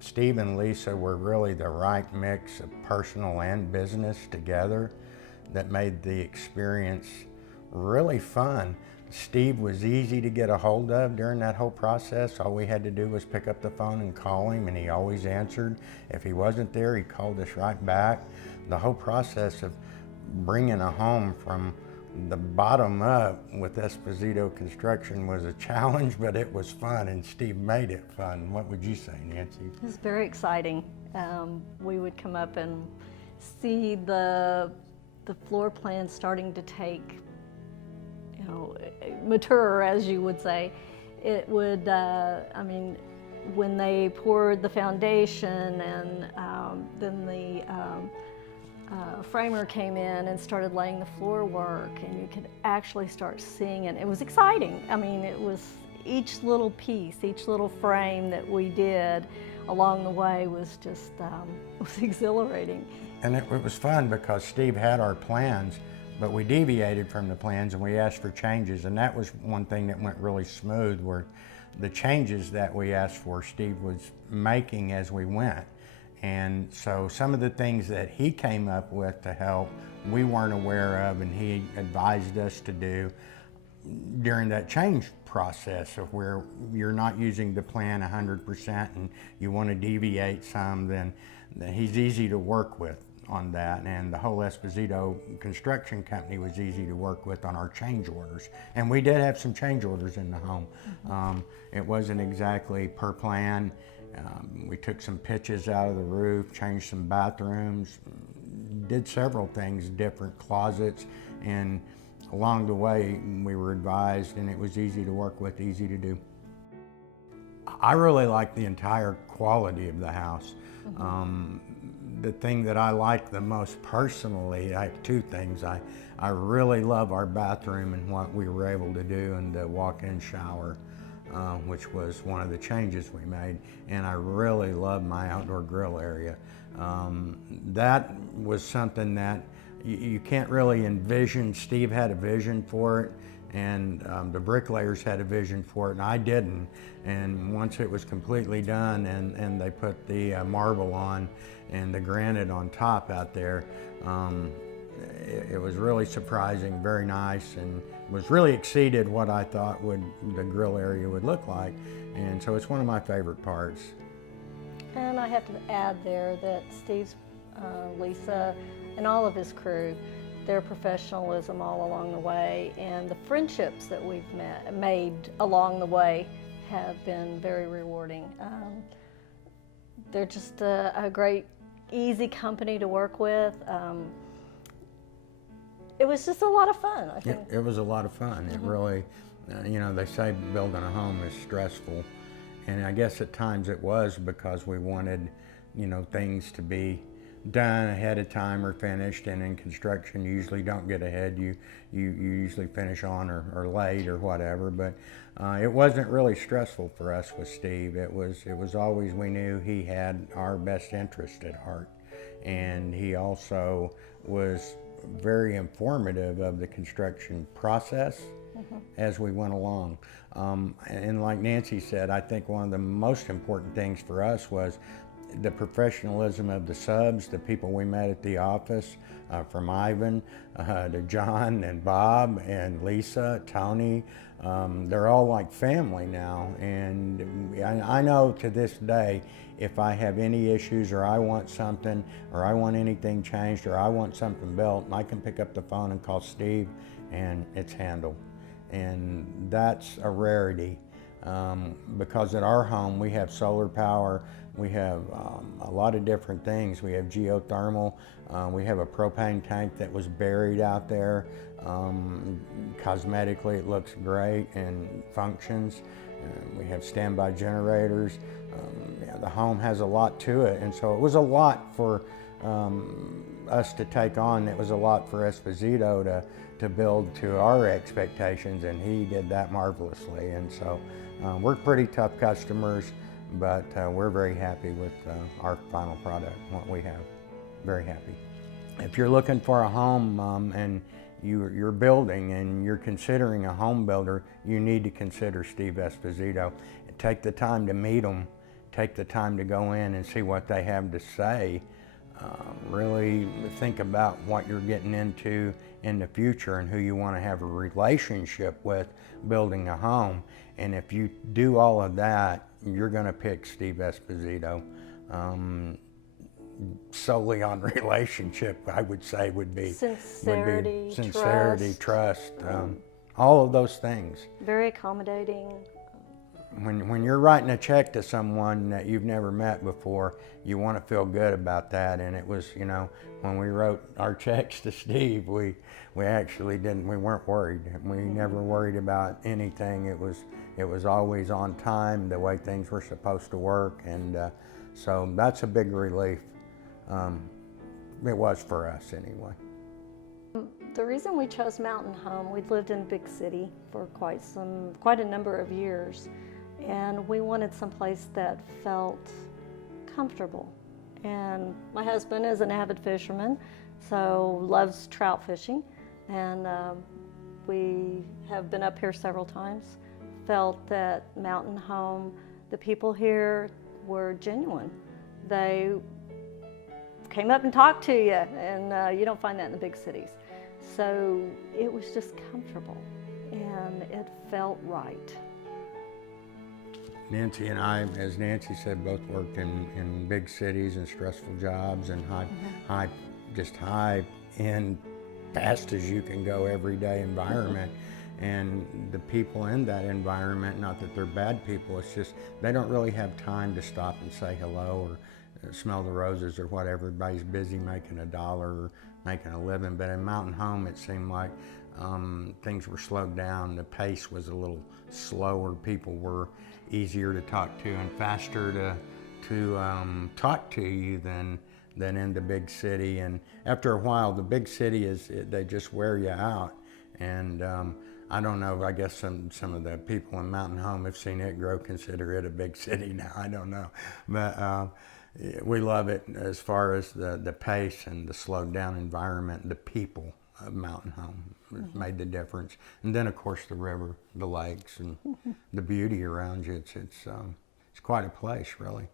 Steve and Lisa were really the right mix of personal and business together that made the experience really fun. Steve was easy to get a hold of during that whole process. All we had to do was pick up the phone and call him, and he always answered. If he wasn't there, he called us right back. The whole process of bringing a home from the bottom up with Esposito Construction was a challenge, but it was fun, and Steve made it fun. What would you say, Nancy? It was very exciting. We would come up and see the floor plan starting to take, mature, as you would say. It would, when they poured the foundation and then the framer came in and started laying the floor work, and you could actually start seeing it. It was exciting. It was each little piece, each little frame that we did along the way was just was exhilarating. And it was fun because Steve had our plans, but we deviated from the plans and we asked for changes, and that was one thing that went really smooth, were the changes that we asked for, Steve was making as we went. And so some of the things that he came up with to help, we weren't aware of, and he advised us to do during that change process of where you're not using the plan 100% and you want to deviate some, then he's easy to work with on that. And the whole Esposito Construction Company was easy to work with on our change orders. And we did have some change orders in the home. It wasn't exactly per plan. We took some pitches out of the roof, changed some bathrooms, did several things, different closets, and along the way we were advised, and it was easy to work with, easy to do. I really like the entire quality of the house. The thing that I like the most personally, I have two things. I really love our bathroom and what we were able to do, and the walk-in shower, which was one of the changes we made. And I really love my outdoor grill area. That was something that you can't really envision. Steve had a vision for it, and the bricklayers had a vision for it, and I didn't. And once it was completely done and they put the marble on and the granite on top out there, it was really surprising, very nice, and was really exceeded what I thought the grill area would look like. And so it's one of my favorite parts. And I have to add there that Steve's, Lisa, and all of his crew, their professionalism all along the way, and the friendships that we've made along the way have been very rewarding. They're just a great, easy company to work with. It was just a lot of fun, I think. It was a lot of fun. It really, they say building a home is stressful. And I guess at times it was, because we wanted, things to be done ahead of time or finished. And in construction, you usually don't get ahead. You usually finish on or late or whatever. But it wasn't really stressful for us with Steve. It was always, we knew he had our best interest at heart. And he also was very informative of the construction process as we went along. And like Nancy said, I think one of the most important things for us was the professionalism of the subs, the people we met at the office, from Ivan to John and Bob and Lisa, Tony. They're all like family now, and I know to this day, if I have any issues or I want something or I want anything changed or I want something built, I can pick up the phone and call Steve and it's handled. And that's a rarity, because at our home we have solar power, we have a lot of different things. We have geothermal, we have a propane tank that was buried out there. Cosmetically it looks great and functions. We have standby generators. The home has a lot to it, and so it was a lot for us to take on. It was a lot for Esposito to build to our expectations, and he did that marvelously. And so we're pretty tough customers, but we're very happy with our final product, what we have. Very happy. If you're looking for a home and you're building and you're considering a home builder, you need to consider Steve Esposito. Take the time to meet him, take the time to go in and see what they have to say. Really think about what you're getting into in the future and who you want to have a relationship with building a home. And if you do all of that, you're going to pick Steve Esposito. Solely on relationship, I would say would be sincerity, trust, all of those things. Very accommodating. When you're writing a check to someone that you've never met before, you want to feel good about that. And it was, you know, when we wrote our checks to Steve, we actually we weren't worried. We never worried about anything. It was always on time, the way things were supposed to work, and so that's a big relief. It was for us anyway. The reason we chose Mountain Home, we'd lived in a big city for quite a number of years, and we wanted someplace that felt comfortable. And my husband is an avid fisherman, so loves trout fishing, and we have been up here several times. Felt that Mountain Home, the people here were genuine. They came up and talked to you, and you don't find that in the big cities. So it was just comfortable, and it felt right. Nancy and I, as Nancy said, both worked in big cities and stressful jobs and high end, fast as you can go everyday environment. And the people in that environment, not that they're bad people, it's just they don't really have time to stop and say hello or smell the roses or whatever. Everybody's busy making $1 or making a living. But in Mountain Home, it seemed like things were slowed down. The pace was a little slower. People were easier to talk to and faster to talk to you than in the big city. And after a while, the big city they just wear you out. And I don't know, I guess some of the people in Mountain Home have seen it grow, consider it a big city now, I don't know. But we love it as far as the pace and the slowed down environment. The people of Mountain Home made the difference. And then of course the river, the lakes, and the beauty around you. It's quite a place, really.